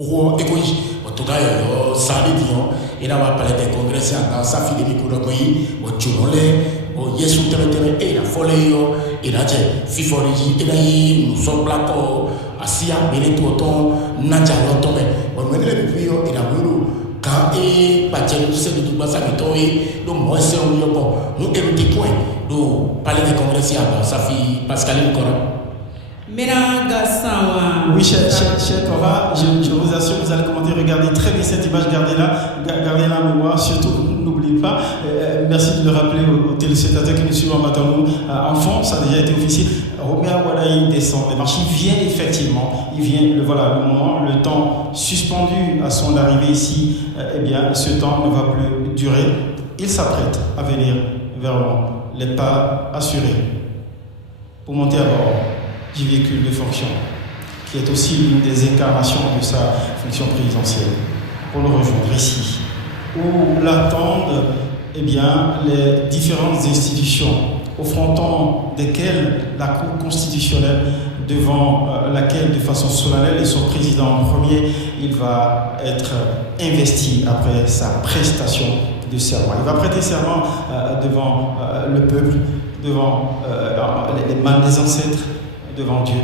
o ekoji otoga yo sabe dion ina wa palais des congrès anga sa fide mi ko dokoyi o jolole o yesu tere e la fole yo ina je fiforiji ina yi nous sommes là ko asia bele to ton naja lo to me o menele bi yo ina wuru ka e pache se du basa mi to e do mo se o yo ko mu e point do palais des congrès anga sa fi Pascaline Cora. Oui, cher Cora, je vous assure, vous allez commenter, regardez très bien cette image, gardez-la en mémoire, surtout n'oubliez pas, merci de le rappeler aux téléspectateurs qui nous suivent en Matamou. En fond, ça a déjà été officiel, Roméa Wadaï descend des marches, il vient effectivement, le moment, le temps suspendu à son arrivée ici, eh bien, ce temps ne va plus durer, il s'apprête à venir vers nous, les pas assurés, pour monter à bord du véhicule de fonction, qui est aussi l'une des incarnations de sa fonction présidentielle, pour le rejoindre ici, où l'attendent les différentes institutions, au fronton desquelles la Cour constitutionnelle, devant laquelle, de façon solennelle, et son président premier, il va être investi après sa prestation de serment. Il va prêter serment devant le peuple, devant les mains des ancêtres, devant Dieu,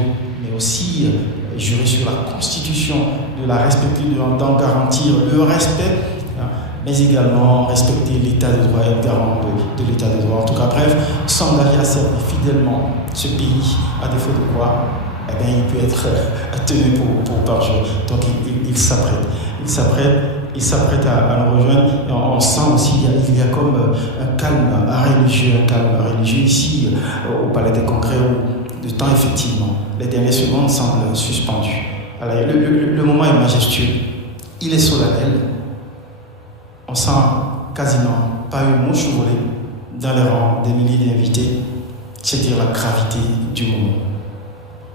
mais aussi jurer sur la Constitution de la respecter, d'en garantir le respect, mais également respecter l'état de droit et être garant de l'état de droit. En tout cas, bref, s'engager à servir fidèlement ce pays, à défaut de quoi, il peut être tenu pour parjure. Donc il s'apprête à nous rejoindre. Et on sent aussi qu'il y a comme un calme religieux ici au Palais des Congrès où de temps, effectivement, les dernières secondes semblent suspendues. Alors, le moment est majestueux, il est solennel. On sent quasiment pas une mouche volée dans les rangs des milliers d'invités. C'est dire la gravité du moment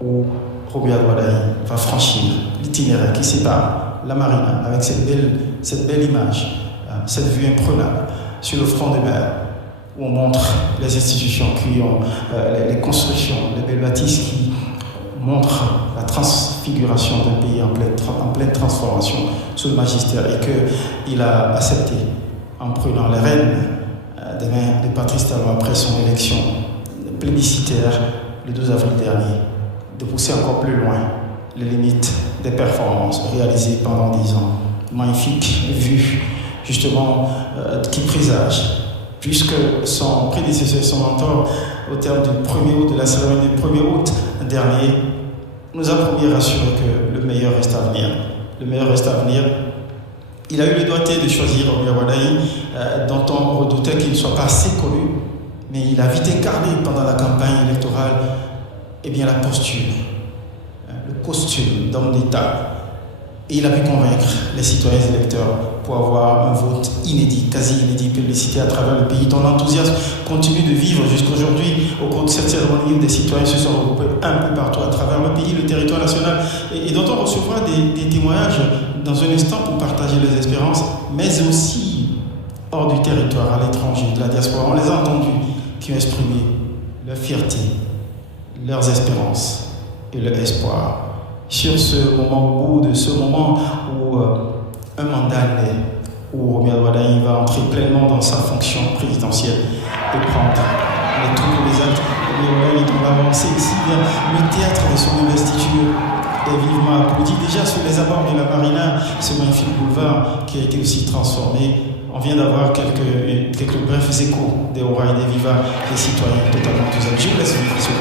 où Roméa Wadaï va franchir l'itinéraire qui sépare la marina avec cette belle image, cette vue imprenable sur le front de mer, où on montre les institutions qui ont les constructions, les belles bâtisses qui montrent la transfiguration d'un pays en pleine transformation sous le magistère et qu'il a accepté en prenant les rênes des mains de Patrice Talon après son élection plébiscitaire le 12 avril dernier, de pousser encore plus loin les limites des performances réalisées pendant 10 ans. Magnifique vue, justement, qui présage, puisque son prédécesseur, son mentor, au terme du 1er août, de la cérémonie du 1er août dernier, nous a promis et rassuré que le meilleur reste à venir. Le meilleur reste à venir. Il a eu le doigté de choisir Roméa Wadaï, dont on redoutait qu'il ne soit pas assez connu, mais il a vite incarné pendant la campagne électorale la posture, le costume d'homme d'État. Et il a pu convaincre les citoyens électeurs pour avoir un vote inédit, quasi inédit, publicité à travers le pays, dont l'enthousiasme continue de vivre jusqu'aujourd'hui. Au cours de cette cérémonie où des citoyens se sont regroupés un peu partout à travers le pays, le territoire national, et dont on recevra des témoignages dans un instant pour partager leurs espérances, mais aussi hors du territoire, à l'étranger, de la diaspora. On les a entendus qui ont exprimé leur fierté, leurs espérances et leur espoir sur ce moment, au bout de ce moment où un mandat naît, où Roméa Wadaï va entrer pleinement dans sa fonction présidentielle et prendre les troupes et les actes. Roméa Wadaï, on va avancer ici vers le théâtre de son investiture est vivement applaudi. Déjà sur les abords de la marina, ce magnifique boulevard qui a été aussi transformé. On vient d'avoir quelques brefs échos des hurrahs et des vivas des citoyens totalement enthousiastes. Je vous laisse vivre sur le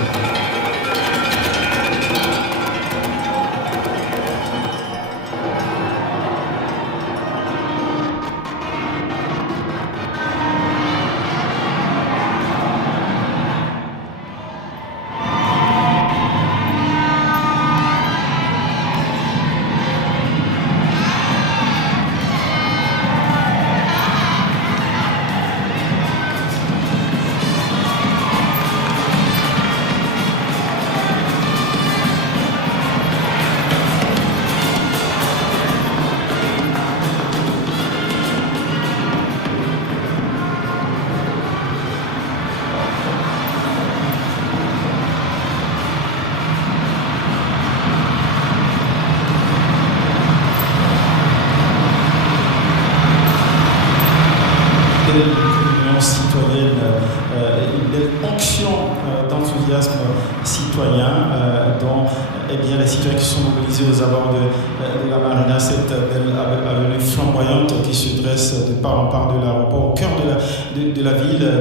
professionnels qui sont mobilisés aux abords de la marina, cette belle avenue flamboyante qui se dresse de part en part de l'aéroport, au cœur de la ville,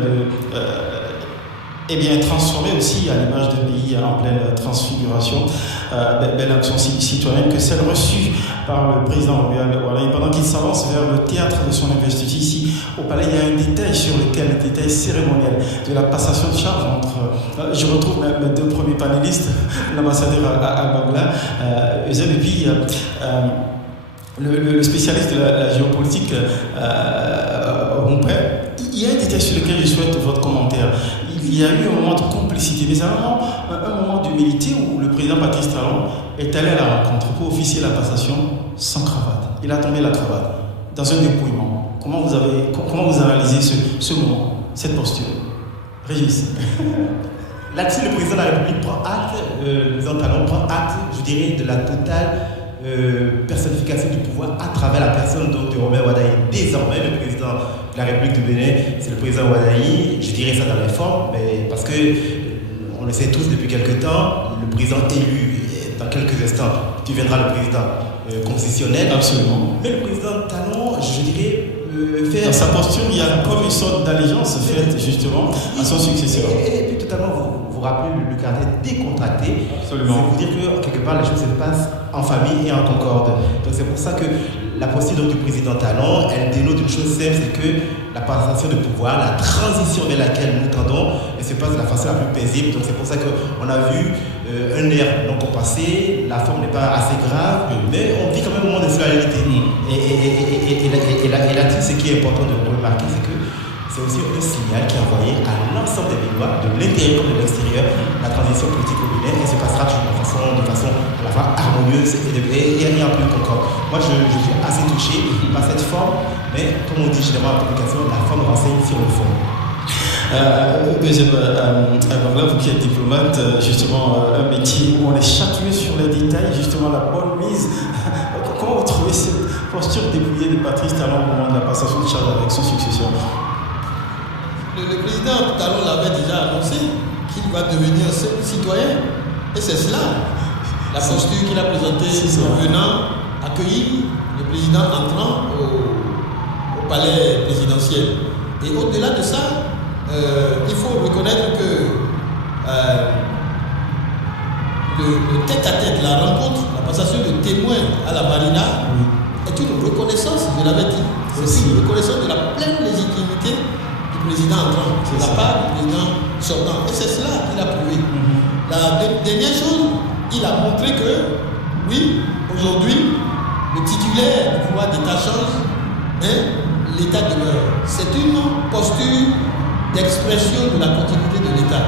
et bien transformé aussi à l'image d'un pays en pleine transfiguration, belle action citoyenne que celle reçue par le président Romuald Wardani pendant qu'il s'avance vers le théâtre de son investiture ici au palais. Il y a un détail sur lequel, le détail cérémoniel de la passation de charge entre, je retrouve mes deux premiers panélistes, l'ambassadeur Al-Bangla, Euseb, et puis le spécialiste de la géopolitique, Rompret. Il y a un détail sur lequel je souhaite votre commentaire. Il y a eu un moment de complicité, mais un moment d'humilité où le président Patrice Talon est allé à la rencontre pour officier la passation sans cravate. Il a tombé la cravate dans un dépouillement. Comment vous analysez ce moment, cette posture? Régis. Là-dessus, le président de la République prend acte, le président Talon prend acte, je dirais, de la totale personnification du pouvoir à travers la personne donc, de Romuald Wardani. Désormais, le président de la République du Bénin, c'est le président Wardani. Je dirais ça dans les formes, mais parce que on le sait tous depuis quelques temps, le président élu, dans quelques instants, tu deviendras le président constitutionnel. Absolument. Mais le président Talon, je dirais, dans sa posture, il y a comme une sorte d'allégeance faite justement à son successeur. Et puis totalement, vous rappelez le caractère décontracté. Absolument. C'est pour dire que quelque part les choses se passent en famille et en concorde. Donc c'est pour ça que la posture donc, du président Talon, elle dénote une chose simple, c'est que la passation de pouvoir, la transition vers laquelle nous tendons, elle se passe de la façon la plus paisible. Donc c'est pour ça qu'on a vu un air non compassé, la forme n'est pas assez grave, mais on vit quand même un moment de solennité. Et là-dessus, ce qui est important de remarquer, c'est que c'est aussi un signal qui est envoyé à l'ensemble des Béninois, de l'intérieur comme de l'extérieur. La transition politique au Bénin, elle se passera toujours de façon à la fois harmonieuse et en plus concorde. Moi, je suis assez touché par cette forme, mais comme on dit généralement en communication, la forme renseigne sur le fond. Là, vous qui êtes diplomate, justement, un métier où on est chatouillé sur les détails, justement la bonne mise. Comment vous trouvez cette posture dépouillée de Patrice Talon au moment de la passation de charge avec son successeur? Le président Talon l'avait déjà annoncé qu'il va devenir citoyen. Et c'est cela, la posture qu'il a présentée en venant accueillir le président entrant au palais présidentiel. Et au-delà de ça, il faut reconnaître que le tête-à-tête, la rencontre, la passation de témoins à la marina est une reconnaissance, je l'avais dit. C'est une reconnaissance de la pleine légitimité du président entrant, de la part du président sortant. Et c'est cela qu'il a prouvé. La dernière chose, il a montré que, oui, aujourd'hui, le titulaire du pouvoir d'État change, mais l'État demeure. C'est une posture d'expression de la continuité de l'État.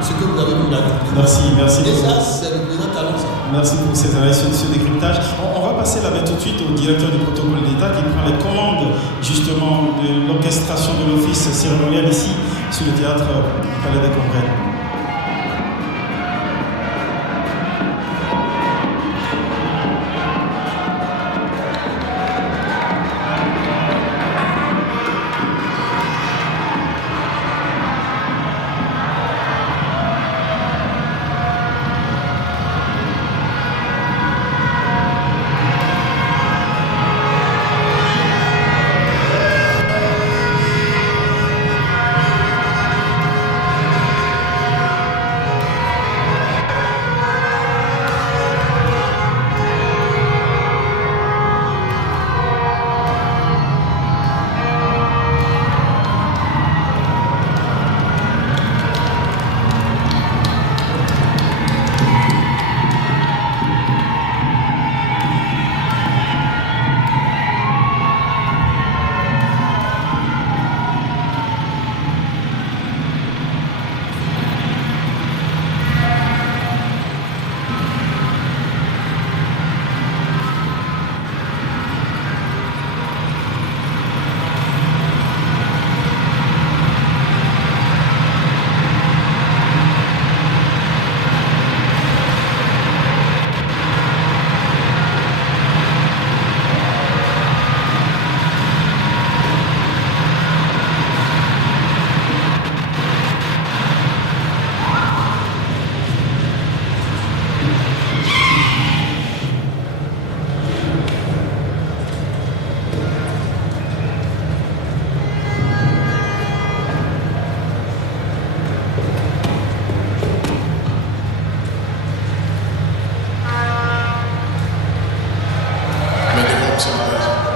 Ce que vous avez vu là. Merci. Et ça, c'est le président Talon. Merci pour ces analyses, ce décryptage. On va passer la main tout de suite au directeur du protocole d'État qui prend les commandes justement de l'orchestration de l'office cérémonial ici sur le théâtre du Palais des Congrès. monsieur le Président.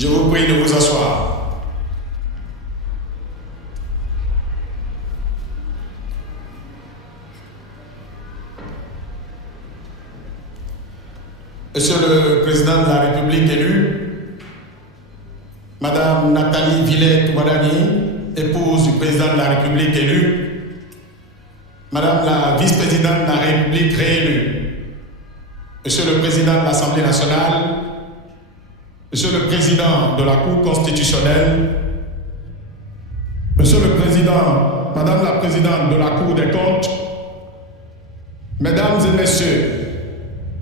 Je vous prie de vous asseoir. Monsieur le Président de la République élu, Madame Nathalie Villette-Ouadani, épouse du Président de la République élu, Madame la Vice-Présidente de la République réélue, Monsieur le Président de l'Assemblée nationale, Monsieur le Président de la Cour constitutionnelle, Monsieur le Président, Madame la Présidente de la Cour des comptes, Mesdames et Messieurs,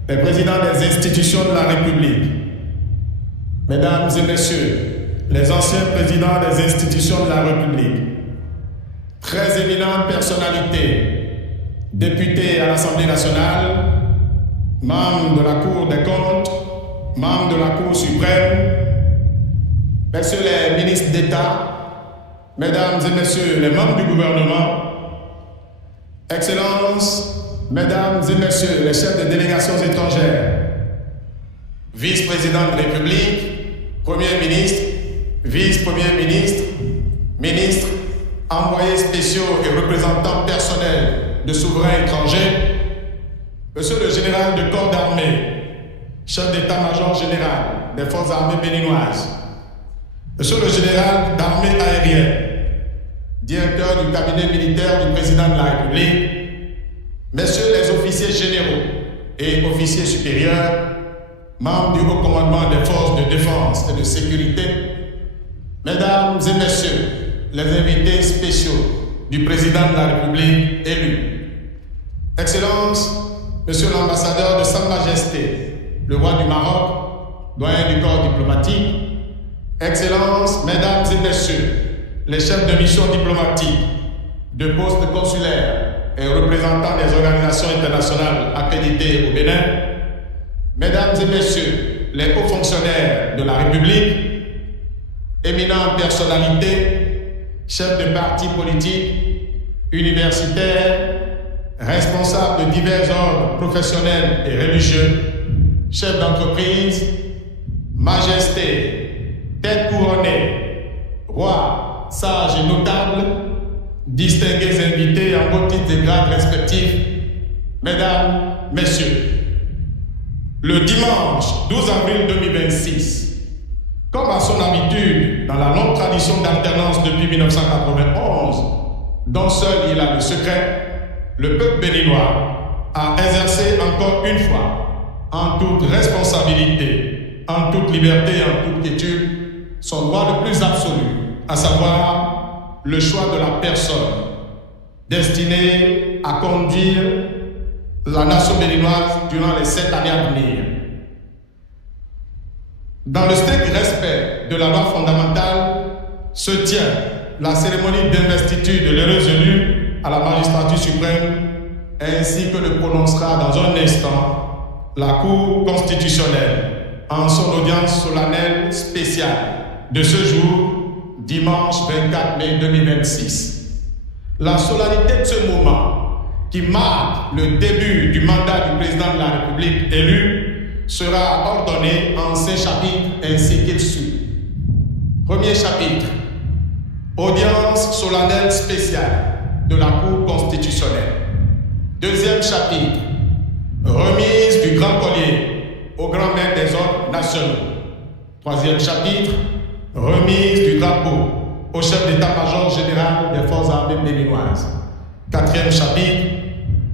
les présidents des institutions de la République, Mesdames et Messieurs, les anciens présidents des institutions de la République, très éminentes personnalités, députés à l'Assemblée nationale, membres de la Cour des comptes, membres de la Cour suprême, Messieurs les ministres d'État, Mesdames et Messieurs les membres du gouvernement, Excellences, Mesdames et Messieurs les chefs de délégations étrangères, vice-président de la République, Premier ministre, vice-premier ministre, ministres, envoyés spéciaux et représentants personnels de souverains étrangers, Monsieur le général de corps d'armée, chef d'état-major général des forces armées béninoises, Monsieur le général d'armée aérienne, directeur du cabinet militaire du président de la République, Messieurs les officiers généraux et officiers supérieurs, membres du haut commandement des forces de défense et de sécurité, Mesdames et Messieurs les invités spéciaux du président de la République élu, Excellences, Monsieur l'ambassadeur de Sa Majesté, le roi du Maroc, doyen du corps diplomatique, Excellences, Mesdames et Messieurs, les chefs de mission diplomatique, de postes consulaires et représentants des organisations internationales accréditées au Bénin, Mesdames et Messieurs, les hauts fonctionnaires de la République, éminentes personnalités, chefs de partis politiques, universitaires, responsables de divers ordres professionnels et religieux, chefs d'entreprise, majestés, têtes couronnées, rois, sages et notables, distingués invités en vos titres et grades respectifs, Mesdames, Messieurs, le dimanche 12 avril 2026, comme à son habitude dans la longue tradition d'alternance depuis 1991, dont seul il a le secret, le peuple béninois a exercé encore une fois, en toute responsabilité, en toute liberté et en toute quiétude, son droit le plus absolu, à savoir le choix de la personne destinée à conduire la nation béninoise durant les 7 années à venir. Dans le strict respect de la loi fondamentale se tient la cérémonie d'investiture de l'heureux élu à la magistrature suprême, ainsi que le prononcera dans un instant la Cour constitutionnelle en son audience solennelle spéciale de ce jour, dimanche 24 mai 2026. La solennité de ce moment, qui marque le début du mandat du président de la République élu, sera ordonnée en 5 chapitres ainsi qu'il suit. Premier chapitre, audience solennelle spéciale de la Cour constitutionnelle. Deuxième chapitre, remise du grand collier au grand maître des ordres nationaux. Troisième chapitre, remise du drapeau au chef d'état-major général des forces armées béninoises. Quatrième chapitre,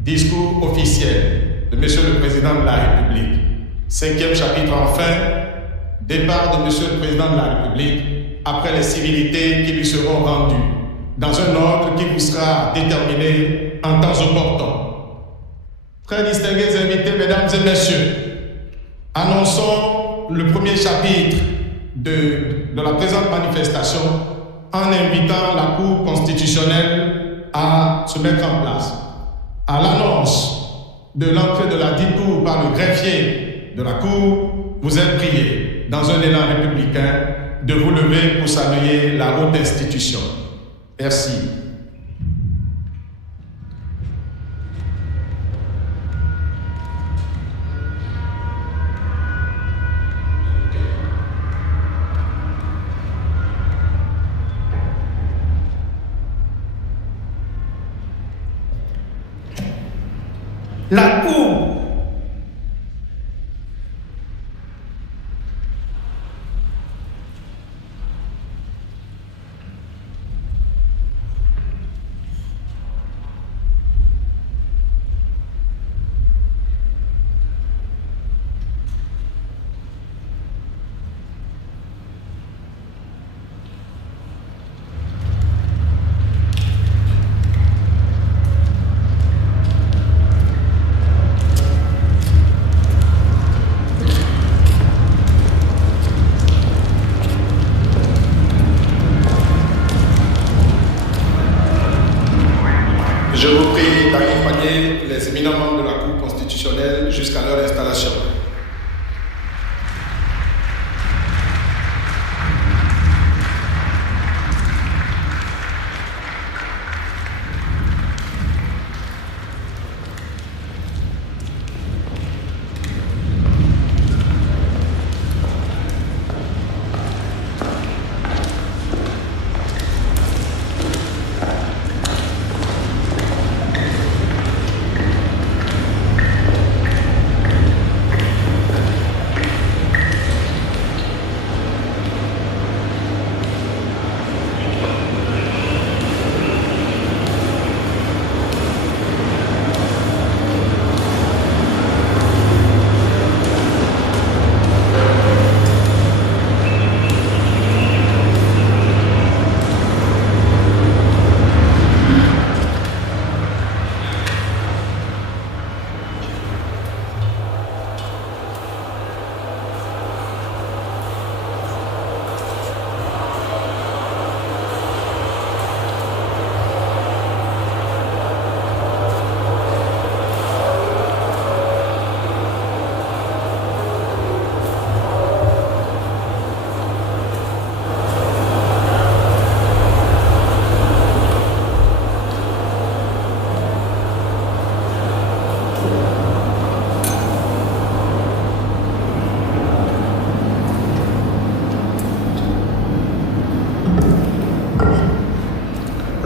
discours officiel de Monsieur le Président de la République. Cinquième chapitre, enfin, départ de Monsieur le Président de la République après les civilités qui lui seront rendues, dans un ordre qui vous sera déterminé en temps opportun. Très distingués invités, Mesdames et Messieurs, annonçons le premier chapitre de la présente manifestation en invitant la Cour constitutionnelle à se mettre en place. À l'annonce de l'entrée de la dite Cour par le greffier de la Cour, vous êtes priés, dans un élan républicain, de vous lever pour saluer la haute institution. Merci. La Cour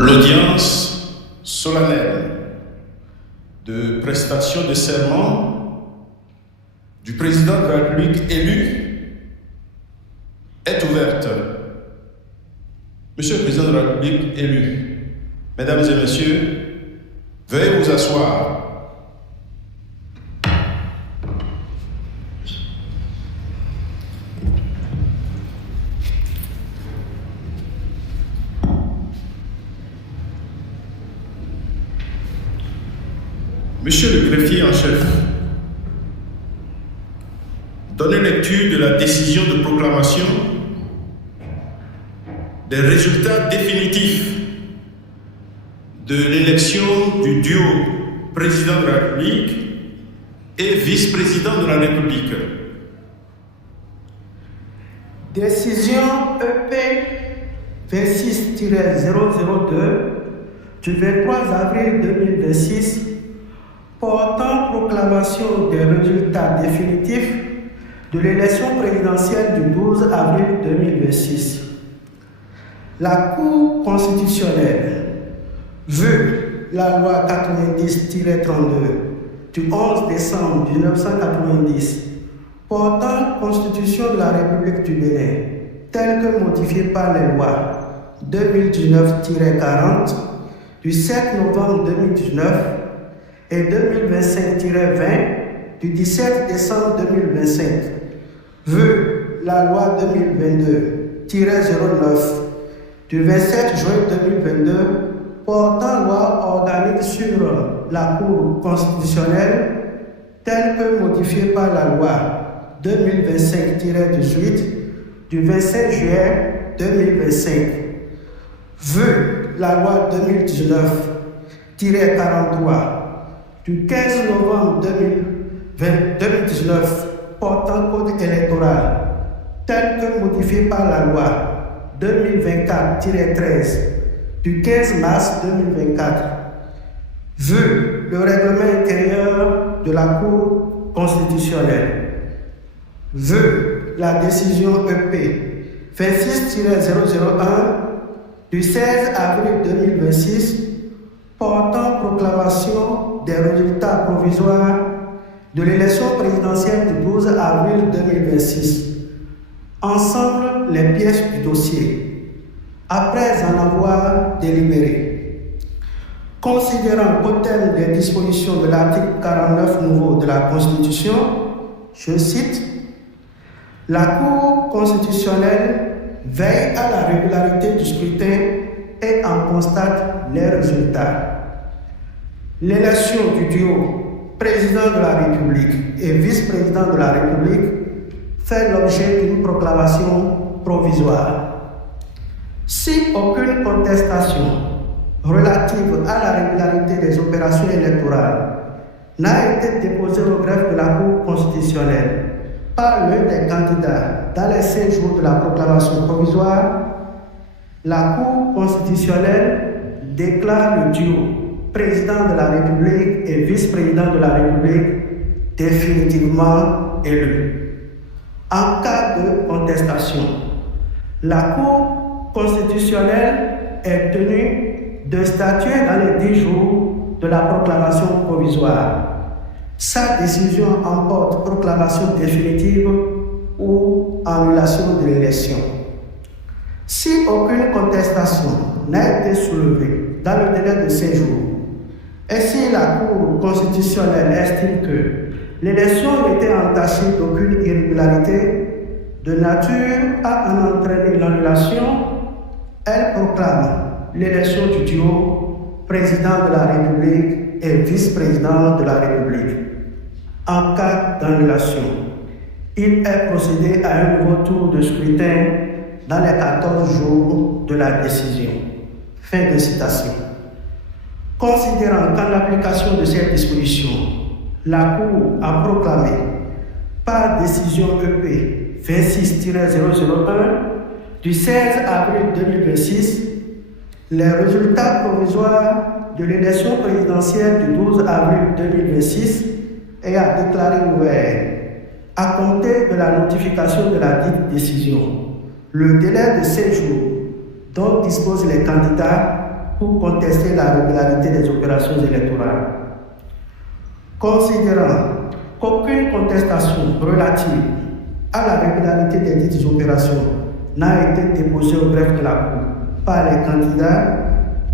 L'audience solennelle de prestation de serment du président de la République élu est ouverte. Monsieur le président de la République élu, mesdames et messieurs, veuillez vous asseoir. Monsieur le greffier en chef, donnez lecture de la décision de proclamation des résultats définitifs de l'élection du duo président de la République et vice-président de la République. Décision EP 26-002 du 23 avril 2026 portant proclamation des résultats définitifs de l'élection présidentielle du 12 avril 2026. La Cour constitutionnelle, vu la loi 90-32 du 11 décembre 1990 portant Constitution de la République du Bénin, telle que modifiée par les lois 2019-40 du 7 novembre 2019 et 2025-20 du 17 décembre 2025, vu la loi 2022-09 du 27 juin 2022 portant loi organique sur la Cour constitutionnelle telle que modifiée par la loi 2025-18 du 25 juillet 2025, vu la loi 2019-43 du 15 novembre 2019 portant code électoral tel que modifié par la loi 2024-13 du 15 mars 2024, vu le règlement intérieur de la Cour constitutionnelle, vu la décision EP 26-001 du 16 avril 2026 portant proclamation des résultats provisoires de l'élection présidentielle du 12 avril 2026. Ensemble, les pièces du dossier, après en avoir délibéré. Considérant qu'au terme des dispositions de l'article 49 nouveau de la Constitution, je cite, la Cour constitutionnelle veille à la régularité du scrutin et en constate les résultats. L'élection du duo président de la République et vice-président de la République fait l'objet d'une proclamation provisoire. Si aucune contestation relative à la régularité des opérations électorales n'a été déposée au greffe de la Cour constitutionnelle par l'un des candidats dans les 5 jours de la proclamation provisoire, la Cour constitutionnelle déclare le duo président de la République et vice-président de la République définitivement élu. En cas de contestation, la Cour constitutionnelle est tenue de statuer dans les 10 jours de la proclamation provisoire. Sa décision emporte proclamation définitive ou annulation de l'élection. Si aucune contestation n'a été soulevée dans le délai de 5 jours, et si la Cour constitutionnelle estime que l'élection était entachée d'aucune irrégularité de nature à en entraîner l'annulation, elle proclame l'élection du duo président de la République et vice-président de la République. En cas d'annulation, il est procédé à un nouveau tour de scrutin dans les 14 jours de la décision. Fin de citation. Considérant qu'en application de cette disposition, la Cour a proclamé par décision EP 26-001 du 16 avril 2026 les résultats provisoires de l'élection présidentielle du 12 avril 2026 et a déclaré ouvert, à compter de la notification de la dite décision, le délai de 7 jours dont disposent les candidats pour contester la régularité des opérations électorales. Considérant qu'aucune contestation relative à la régularité des dites opérations n'a été déposée au greffe de la Cour par les candidats,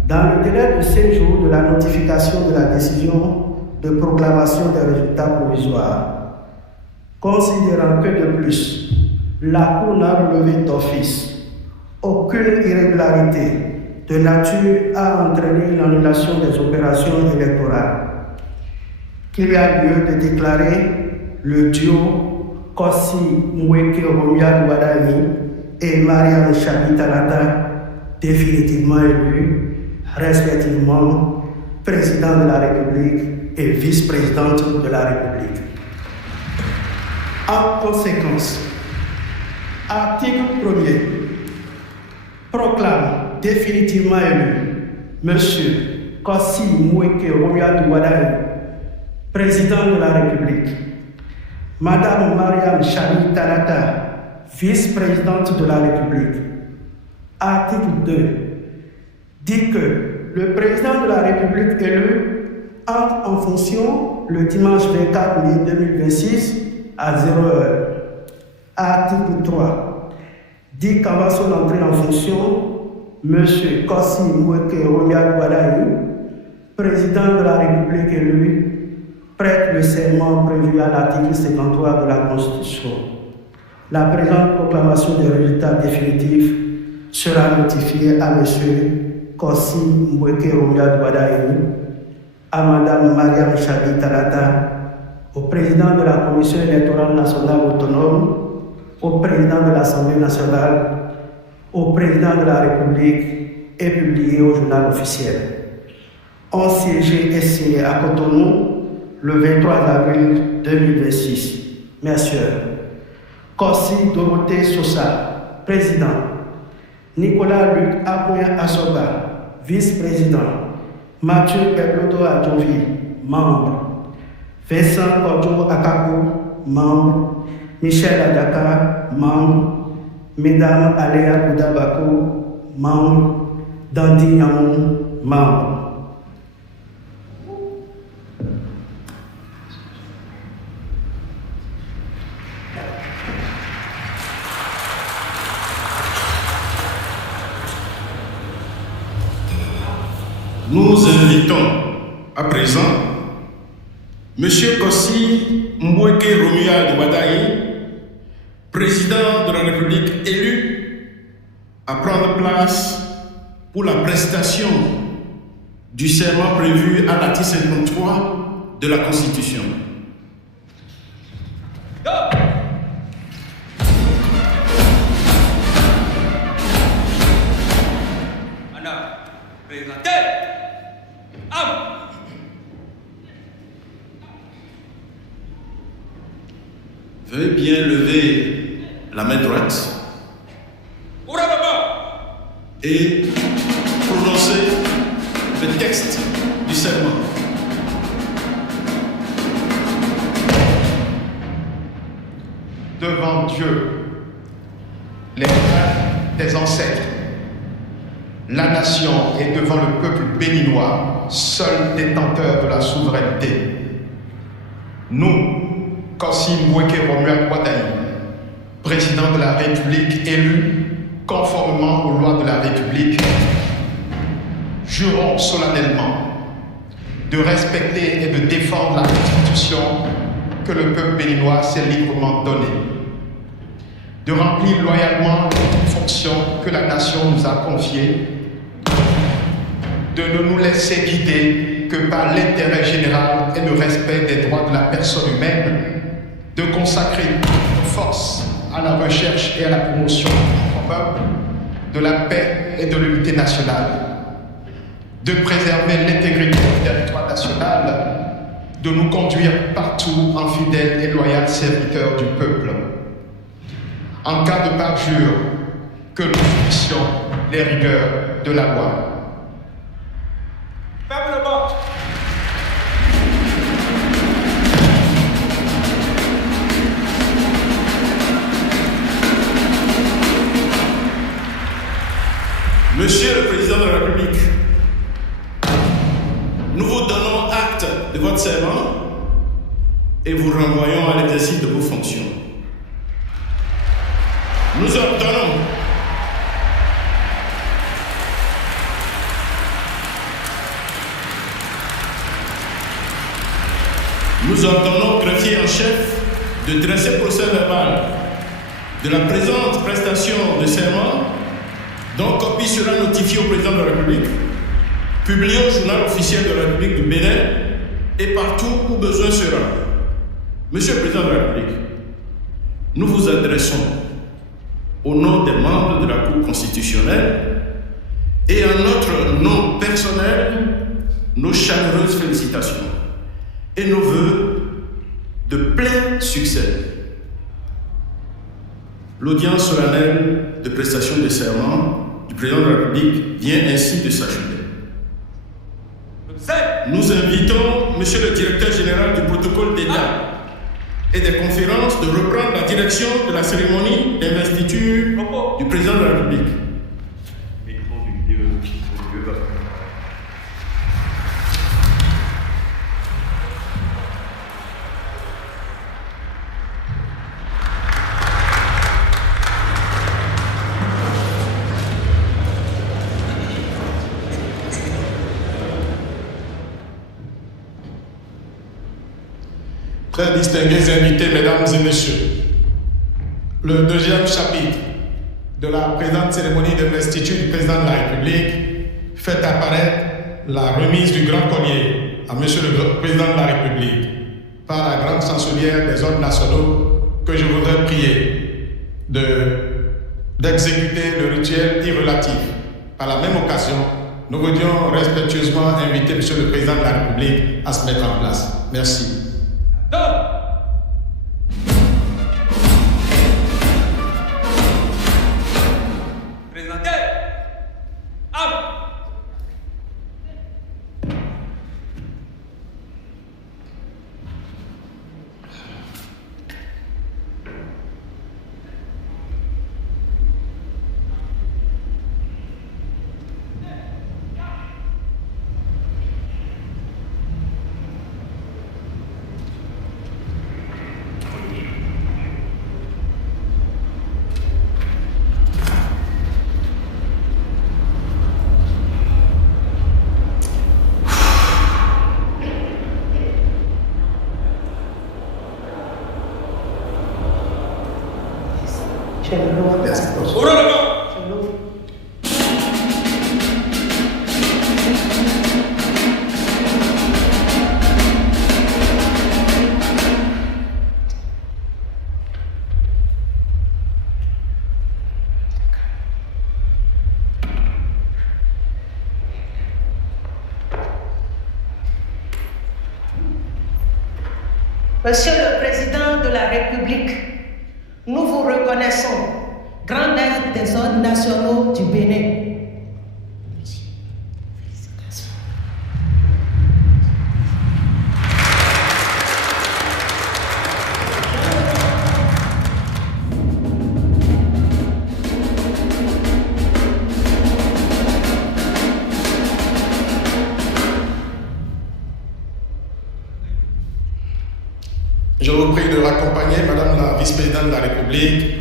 dans le délai de 5 jours de la notification de la décision de proclamation des résultats provisoires, considérant que de plus, la Cour n'a relevé d'office aucune irrégularité de nature à entraîner l'annulation des opérations électorales, qu'il y a lieu de déclarer le duo Kossi Mweke Romia Douadaï et Mariam Chabi Talata définitivement élus, respectivement président de la République et vice-présidente de la République. En conséquence, article 1er proclame définitivement élu M. Kossi Mweke Romia Douadaï, président de la République, Madame Mariam Chabi Talata, vice-présidente de la République. Article 2 dit que le président de la République élu entre en fonction le dimanche 24 mai 2026 à 0h. Article 3 dit qu'avant son entrée en fonction, M. Kossi Mweke Romia Douadaï, président de la République élu, prête le serment prévu à l'article 53 de la Constitution. La présente proclamation des résultats définitifs sera notifiée à M. Kossi Mweke Romia Douadaï, à Mme Mariam Chabi Talata, au président de la Commission électorale nationale autonome, au président de l'Assemblée nationale, au président de la République et publié au journal officiel. On siégé et signé à Cotonou le 23 avril 2026. Messieurs, Kossi Dorothée Sosa, président. Nicolas Luc Apoya Asoba, vice-président. Mathieu Peblodo Adjovi, membre. Vincent Kodjo Akako, membre. Michel Adaka, membre. Mesdames Aléa Koudabako, membre. Dandy Nyamon, membre. Nous invitons à présent M. Kossi Mweke Romia Douadaï, président de la République élu, à prendre place pour la prestation du serment prévu à l'article 53 de la Constitution. Veuillez bien lever la main droite et prononcer le texte du serment. Devant Dieu, les frères des ancêtres, la nation et devant le peuple béninois, seul détenteur de la souveraineté. Nous, Kossi Mweke Romia Douadaï, président de la République élu conformément aux lois de la République, jurons solennellement de respecter et de défendre la Constitution que le peuple béninois s'est librement donnée, de remplir loyalement les fonctions que la nation nous a confiées, de ne nous laisser guider que par l'intérêt général et le respect des droits de la personne humaine, de consacrer force à la recherche et à la promotion du peuple, de la paix et de l'unité nationale, de préserver l'intégrité du territoire national, de nous conduire partout en fidèles et loyaux serviteurs du peuple. En cas de parjure, que nous puissions les rigueurs de la loi. Monsieur le Président de la République, votre serment et vous renvoyons à l'exercice de vos fonctions. Nous ordonnons au greffier en chef de dresser procès verbal de la présente prestation de serment, dont copie sera notifiée au président de la République, publiée au journal officiel de la République du Bénin et partout où besoin sera. Monsieur le président de la République, nous vous adressons au nom des membres de la Cour constitutionnelle et en notre nom personnel nos chaleureuses félicitations et nos vœux de plein succès. L'audience solennelle de prestation de serment du président de la République vient ainsi de s'achever. Nous invitons Monsieur le directeur général du protocole d'État et des conférences de reprendre la direction de la cérémonie d'investiture du président de la République. Très distingués invités, mesdames et messieurs, le deuxième chapitre de la présente cérémonie d'investiture du président de la République fait apparaître la remise du grand collier à monsieur le président de la République par la grande chancelière des ordres nationaux que je voudrais prier d'exécuter le rituel irrelatif. Par la même occasion, nous voudrions respectueusement inviter monsieur le président de la République à se mettre en place. Merci. Monsieur le Président de la République, nous vous reconnaissons, grand aide des ordres nationaux du Bénin. Je vous prie de raccompagner Madame la vice-présidente de la République.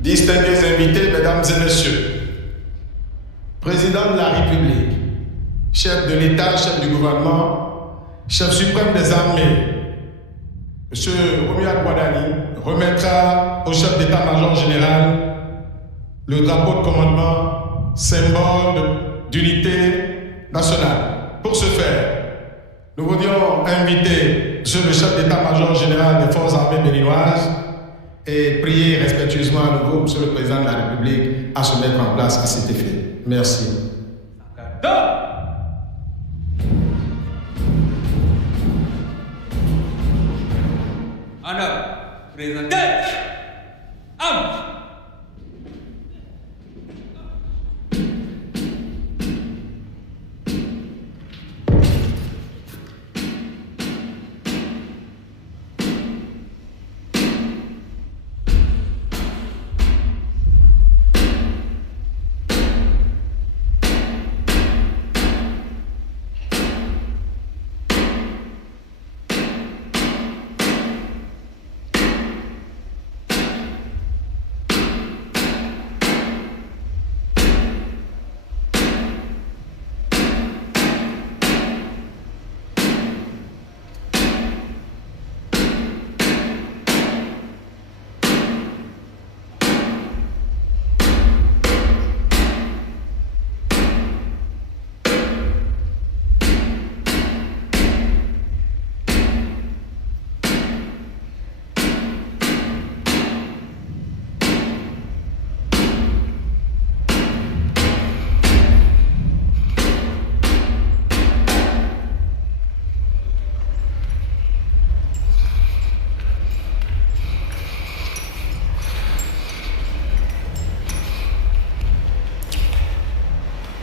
Distingués invités, mesdames et messieurs, président de la République, chef de l'État, chef du gouvernement, chef suprême des armées, Monsieur Romuald Boisdani remettra au chef d'état-major général le drapeau de commandement, symbole d'unité nationale. Pour ce faire, nous voudrions inviter Monsieur le chef d'état-major général des forces armées béninoises et prier respectueusement à nouveau Monsieur le président de la République à se mettre en place à cet effet. Merci. Présenté.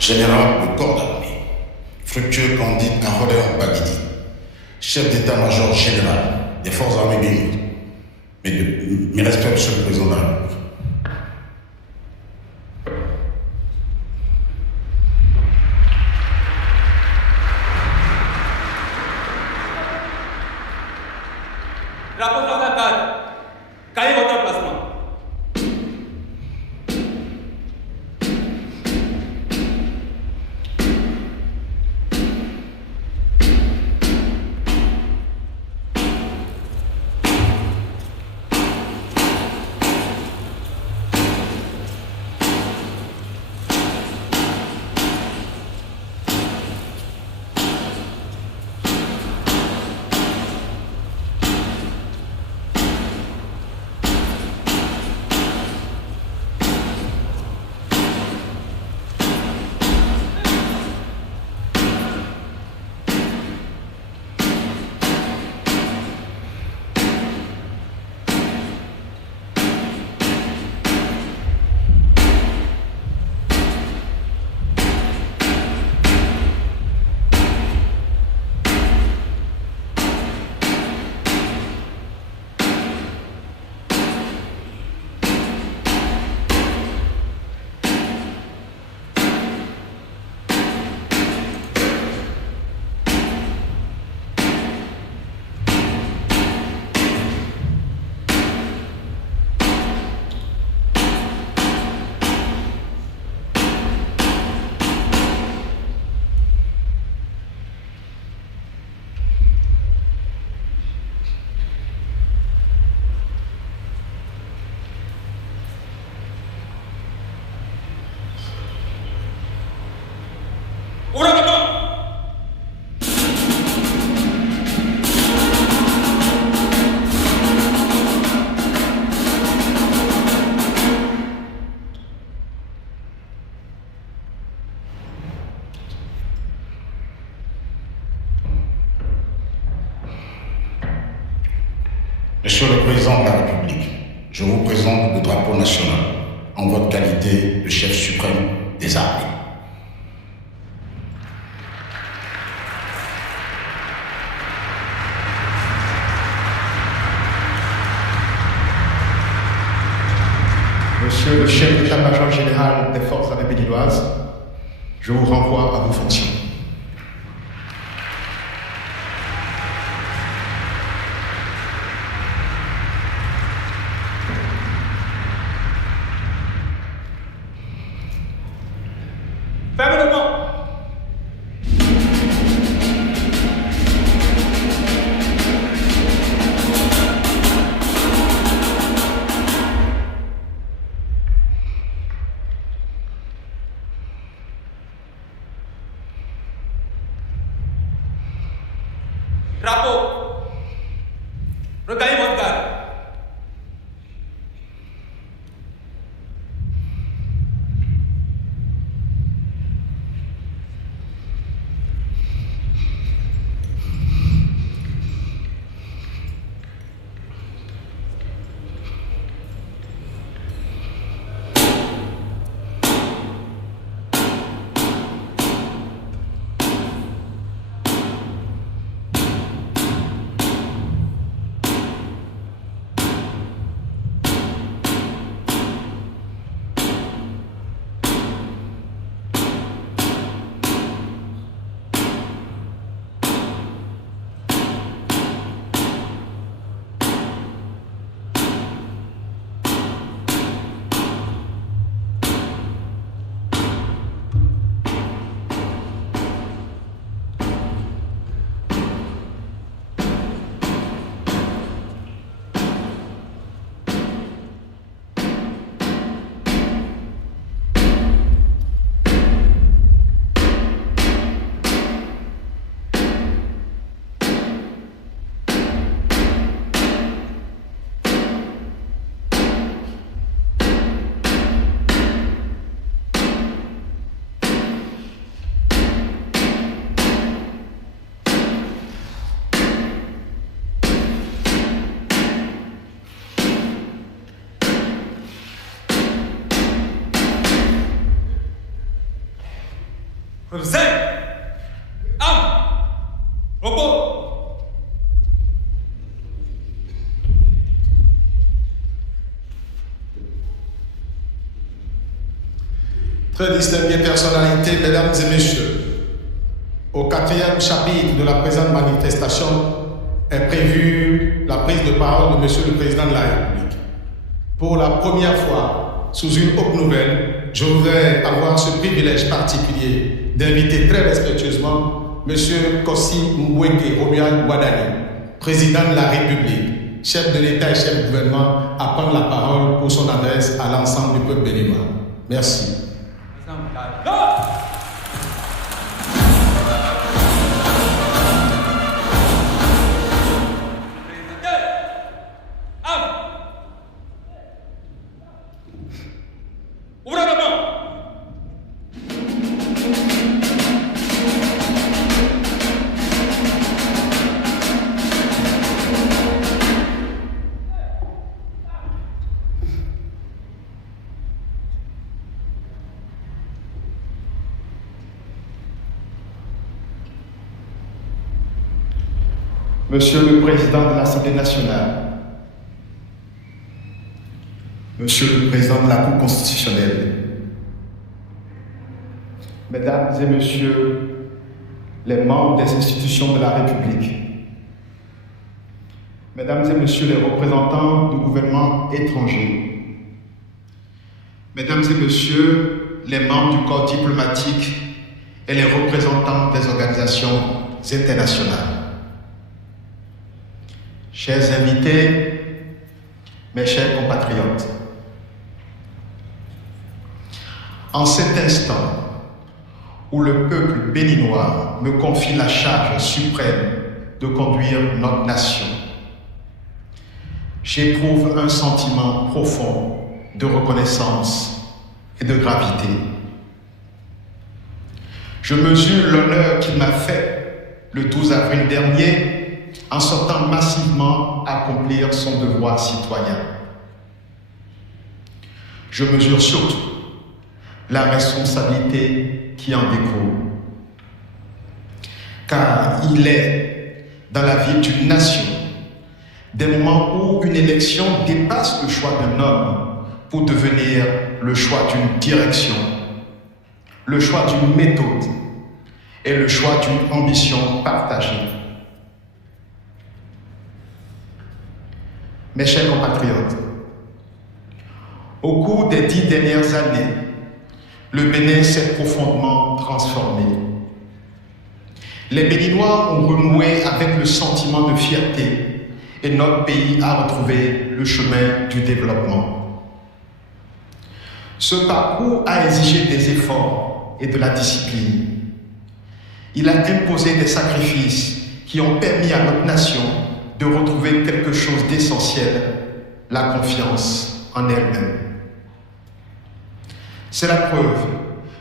général de corps d'armée, Fructueux Candide Aholéon Bagidi, chef d'état-major général des forces armées béninoises. Mes respects, Monsieur le Président de la République. Rapport dans la carte. Cahier votre emplacement. Monsieur le Président de la République, je vous présente le drapeau national en votre qualité de chef suprême des armées. Monsieur le chef d'état-major général des forces armées béninoises, je vous renvoie à vos fonctions. Fermez le banc. Drapeau. Regagnez votre garde. Très distinguées personnalités, mesdames et messieurs, au 4e chapitre de la présente manifestation est prévue la prise de parole de Monsieur le Président de la République. Pour la première fois, sous une haute nouvelle, je voudrais avoir ce privilège particulier d'inviter très respectueusement Monsieur Kossi Mbweke Romuald Wadani, Président de la République, chef de l'État et chef du gouvernement, à prendre la parole pour son adresse à l'ensemble du peuple béninois. Merci. Monsieur le Président de l'Assemblée nationale, Monsieur le Président de la Cour constitutionnelle, Mesdames et Messieurs les membres des institutions de la République, Mesdames et Messieurs les représentants du gouvernement étranger, Mesdames et Messieurs les membres du corps diplomatique et les représentants des organisations internationales, chers invités, mes chers compatriotes, en cet instant où le peuple béninois me confie la charge suprême de conduire notre nation, j'éprouve un sentiment profond de reconnaissance et de gravité. Je mesure l'honneur qu'il m'a fait le 12 avril dernier en sortant massivement accomplir son devoir citoyen. Je mesure surtout la responsabilité qui en découle. Car il est dans la vie d'une nation des moments où une élection dépasse le choix d'un homme pour devenir le choix d'une direction, le choix d'une méthode et le choix d'une ambition partagée. Mes chers compatriotes, au cours des 10 dernières années, le Bénin s'est profondément transformé. Les Béninois ont renoué avec le sentiment de fierté et notre pays a retrouvé le chemin du développement. Ce parcours a exigé des efforts et de la discipline. Il a imposé des sacrifices qui ont permis à notre nation de retrouver quelque chose d'essentiel, la confiance en elle-même. C'est la preuve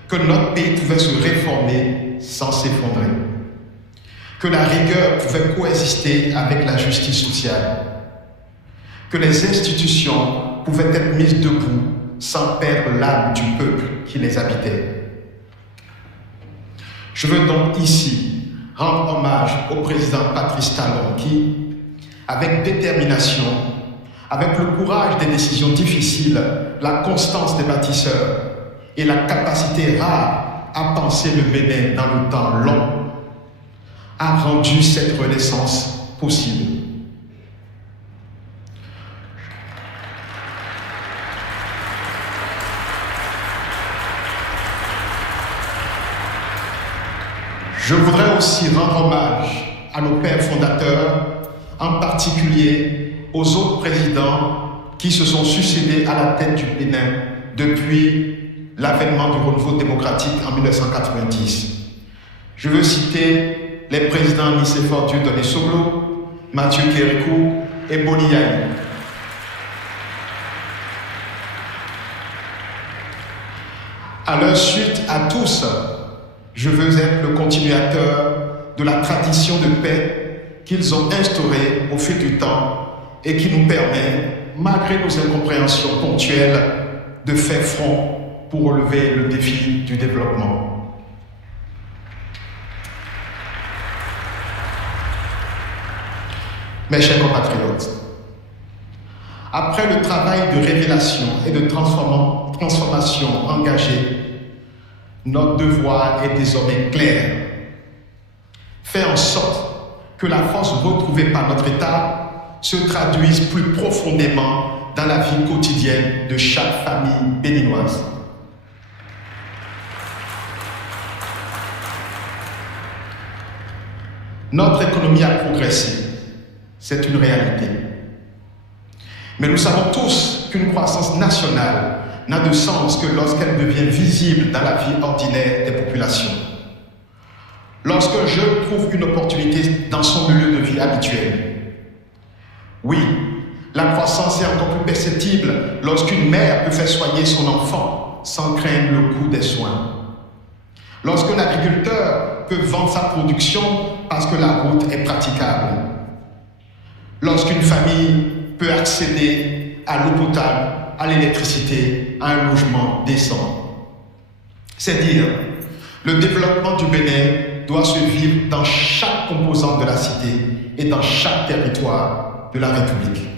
que notre pays pouvait se réformer sans s'effondrer, que la rigueur pouvait coexister avec la justice sociale, que les institutions pouvaient être mises debout sans perdre l'âme du peuple qui les habitait. Je veux donc ici rendre hommage au président Patrice Talon qui, avec détermination, avec le courage des décisions difficiles, la constance des bâtisseurs et la capacité rare à penser le Bénin dans le temps long, a rendu cette renaissance possible. Je voudrais aussi rendre hommage à nos pères fondateurs, en particulier aux autres présidents qui se sont succédés à la tête du Bénin depuis l'avènement du renouveau démocratique en 1990. Je veux citer les présidents Nicéphore Dieudonné Soglo, Mathieu Kérékou et Boni Yaye. À leur suite à tous, je veux être le continuateur de la tradition de paix qu'ils ont instaurée au fil du temps et qui nous permet, malgré nos incompréhensions ponctuelles, de faire front pour relever le défi du développement. Mes chers compatriotes, après le travail de révélation et de transformation engagé, notre devoir est désormais clair. Faire en sorte que la force retrouvée par notre État se traduise plus profondément dans la vie quotidienne de chaque famille béninoise. Notre économie a progressé, c'est une réalité. Mais nous savons tous qu'une croissance nationale n'a de sens que lorsqu'elle devient visible dans la vie ordinaire des populations. Lorsqu'un jeune trouve une opportunité dans son milieu de vie habituel. Oui, la croissance est encore plus perceptible lorsqu'une mère peut faire soigner son enfant sans craindre le coût des soins. Lorsqu'un agriculteur peut vendre sa production parce que la route est praticable. Lorsqu'une famille peut accéder à l'eau potable, à l'électricité, à un logement décent. C'est dire, le développement du Bénin doit se vivre dans chaque composante de la cité et dans chaque territoire de la République.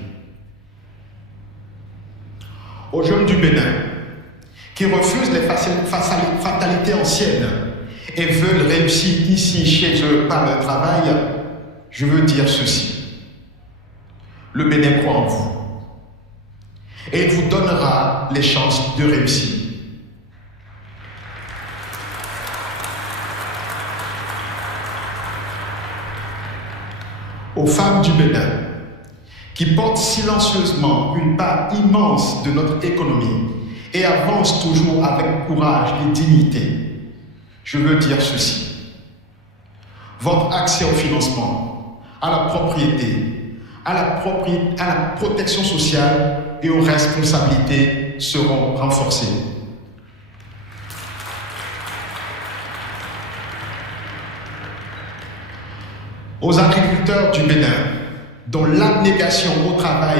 Aux jeunes du Bénin, qui refusent les fatalités anciennes et veulent réussir ici chez eux par leur travail, je veux dire ceci. Le Bénin croit en vous et il vous donnera les chances de réussir. Aux femmes du Bénin, qui portent silencieusement une part immense de notre économie et avancent toujours avec courage et dignité, je veux dire ceci. Votre accès au financement, à la propriété, à la protection sociale et aux responsabilités seront renforcés. Aux agriculteurs du Bénin, dont l'abnégation au travail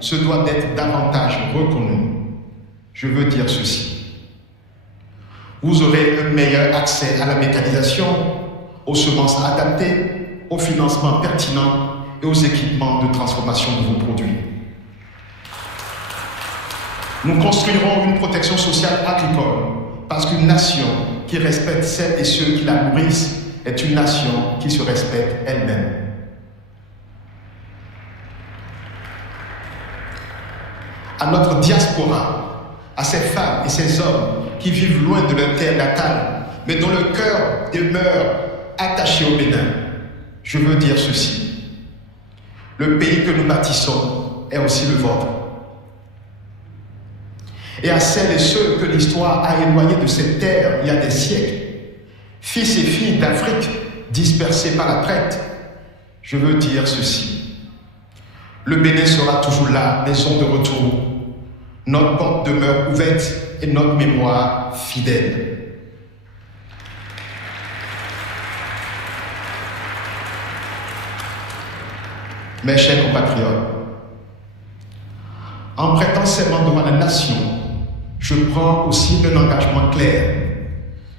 se doit d'être davantage reconnue, je veux dire ceci. Vous aurez un meilleur accès à la mécanisation, aux semences adaptées, aux financements pertinents et aux équipements de transformation de vos produits. Nous construirons une protection sociale agricole parce qu'une nation qui respecte celles et ceux qui la nourrissent est une nation qui se respecte elle-même. À notre diaspora, à ces femmes et ces hommes qui vivent loin de leur terre natale, mais dont le cœur demeure attaché au Bénin, je veux dire ceci. Le pays que nous bâtissons est aussi le vôtre. Et à celles et ceux que l'histoire a éloignés de cette terre il y a des siècles, fils et filles d'Afrique dispersés par la traite, je veux dire ceci. Le Bénin sera toujours là, maison de retour. Notre porte demeure ouverte et notre mémoire fidèle. Mes chers compatriotes, en prêtant serment devant la nation, je prends aussi un engagement clair,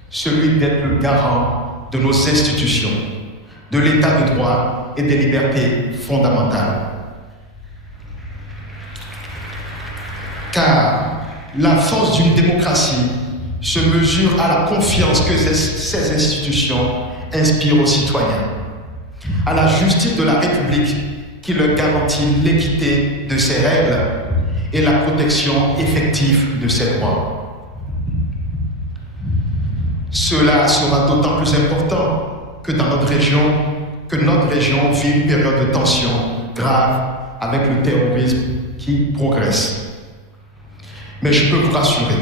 celui d'être le garant de nos institutions, de l'état de droit et des libertés fondamentales. Car la force d'une démocratie se mesure à la confiance que ces institutions inspirent aux citoyens, à la justice de la République qui leur garantit l'équité de ses règles et la protection effective de ses droits. Cela sera d'autant plus important que notre région vit une période de tension grave avec le terrorisme qui progresse. Mais je peux vous rassurer,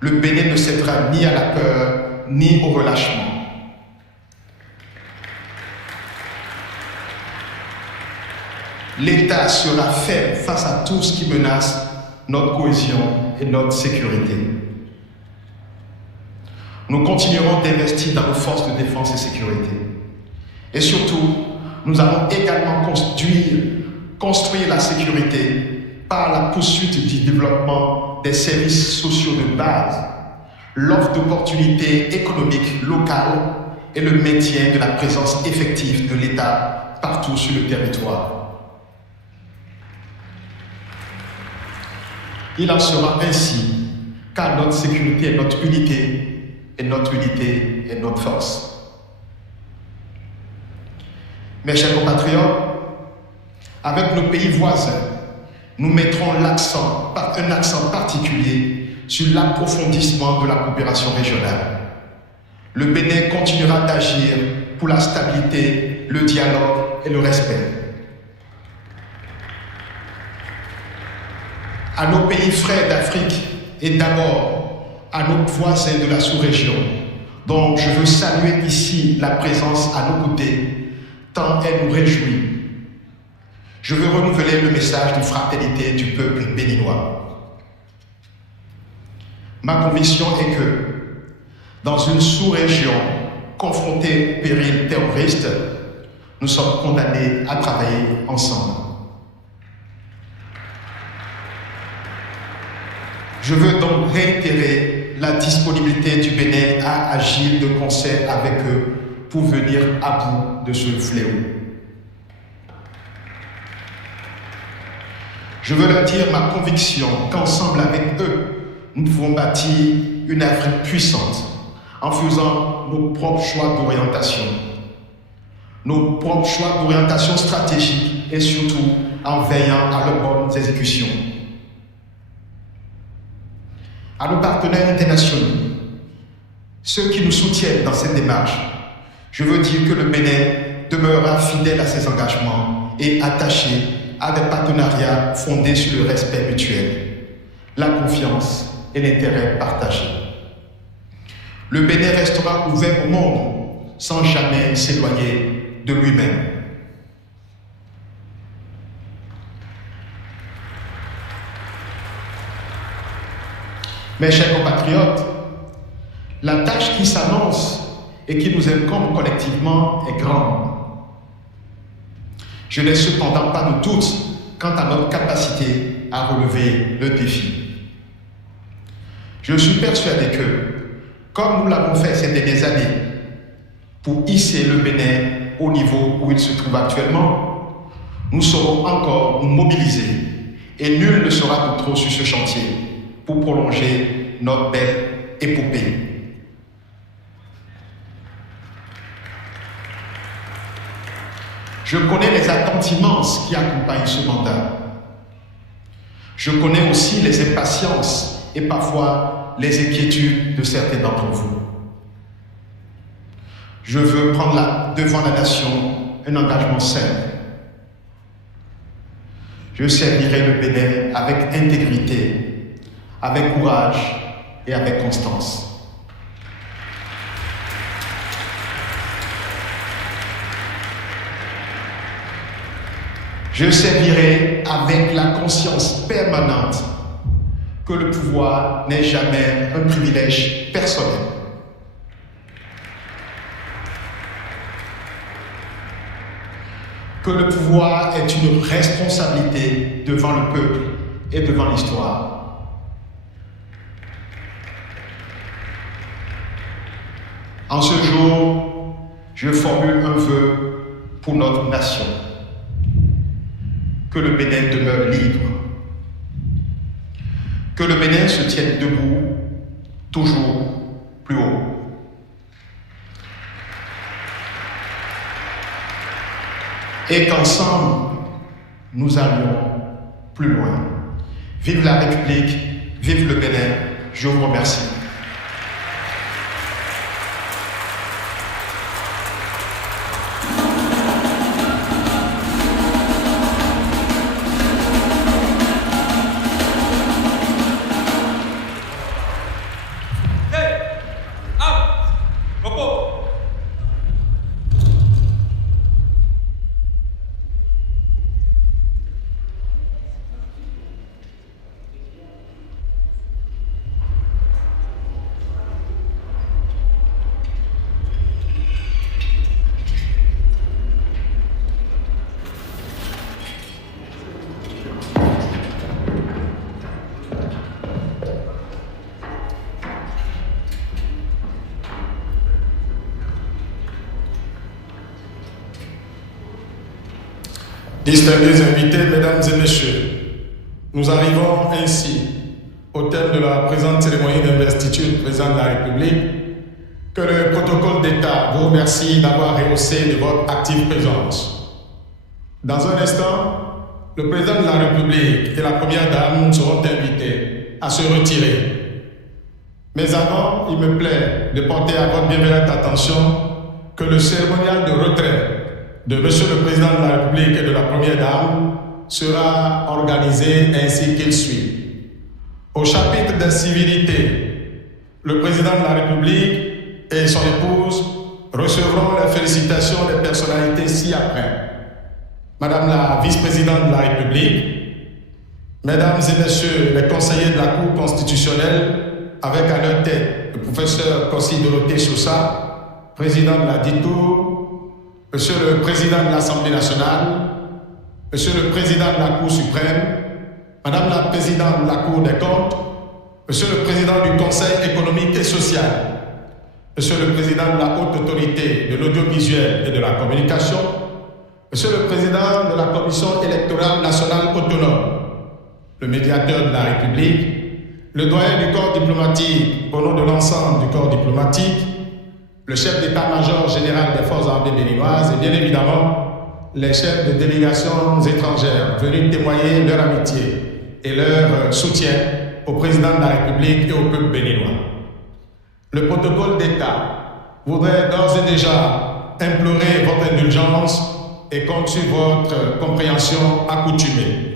le Bénin ne cédera ni à la peur ni au relâchement. L'État sera ferme face à tout ce qui menace notre cohésion et notre sécurité. Nous continuerons d'investir dans nos forces de défense et sécurité. Et surtout, nous allons également construire la sécurité par la poursuite du développement des services sociaux de base, l'offre d'opportunités économiques locales et le maintien de la présence effective de l'État partout sur le territoire. Il en sera ainsi, car notre sécurité est notre unité, et notre unité est notre force. Mes chers compatriotes, avec nos pays voisins, nous mettrons un accent particulier sur l'approfondissement de la coopération régionale. Le Bénin continuera d'agir pour la stabilité, le dialogue et le respect. À nos pays frères d'Afrique et d'abord à nos voisins de la sous-région, dont je veux saluer ici la présence à nos côtés, tant elle nous réjouit. Je veux renouveler le message de fraternité du peuple béninois. Ma conviction est que, dans une sous-région confrontée au péril terroriste, nous sommes condamnés à travailler ensemble. Je veux donc réitérer la disponibilité du Bénin à agir de concert avec eux pour venir à bout de ce fléau. Je veux leur dire ma conviction qu'ensemble avec eux, nous pouvons bâtir une Afrique puissante en faisant nos propres choix d'orientation. Nos propres choix d'orientation stratégique et surtout en veillant à leurs bonnes exécutions. À nos partenaires internationaux, ceux qui nous soutiennent dans cette démarche, je veux dire que le Bénin demeurera fidèle à ses engagements et attaché à des partenariats fondés sur le respect mutuel, la confiance et l'intérêt partagé. Le Bénin restera ouvert au monde sans jamais s'éloigner de lui-même. Mes chers compatriotes, la tâche qui s'annonce et qui nous incombe collectivement est grande. Je n'ai cependant pas de doute quant à notre capacité à relever le défi. Je suis persuadé que, comme nous l'avons fait ces dernières années, pour hisser le Bénin au niveau où il se trouve actuellement, nous saurons encore nous mobiliser et nul ne sera de trop sur ce chantier pour prolonger notre belle épopée. Je connais les attentes immenses qui accompagnent ce mandat. Je connais aussi les impatiences et parfois les inquiétudes de certains d'entre vous. Je veux prendre devant la nation un engagement simple. Je servirai le Bénin avec intégrité, avec courage et avec constance. Je servirai avec la conscience permanente que le pouvoir n'est jamais un privilège personnel. Que le pouvoir est une responsabilité devant le peuple et devant l'histoire. En ce jour, je formule un vœu pour notre nation. Que le Bénin demeure libre. Que le Bénin se tienne debout, toujours plus haut. Et qu'ensemble, nous allions plus loin. Vive la République, vive le Bénin, je vous remercie. Distingués invités, mesdames et messieurs, nous arrivons ainsi au terme de la présente cérémonie d'investiture du président de la République, que le protocole d'État vous remercie d'avoir rehaussé de votre active présence. Dans un instant, le président de la République et la première dame seront invités à se retirer. Mais avant, il me plaît de porter à votre bienveillante attention que le cérémonial de retrait de Monsieur le Président de la République et de la Première Dame sera organisé ainsi qu'il suit. Au chapitre d'incivilité, le Président de la République et son épouse recevront les félicitations des personnalités ci-après. Madame la vice-présidente de la République, Mesdames et Messieurs les conseillers de la Cour constitutionnelle, avec à leur tête le professeur Kossi Dorothée Sousa, président de la DITO, Monsieur le Président de l'Assemblée nationale, Monsieur le Président de la Cour suprême, Madame la Présidente de la Cour des comptes, Monsieur le Président du Conseil économique et social, Monsieur le Président de la Haute Autorité de l'audiovisuel et de la communication, Monsieur le Président de la Commission électorale nationale autonome, le médiateur de la République, le doyen du corps diplomatique au nom de l'ensemble du corps diplomatique, le chef d'état-major général des forces armées béninoises et bien évidemment les chefs de délégations étrangères venus témoigner leur amitié et leur soutien au président de la République et au peuple béninois. Le protocole d'État voudrait d'ores et déjà implorer votre indulgence et compte sur votre compréhension accoutumée.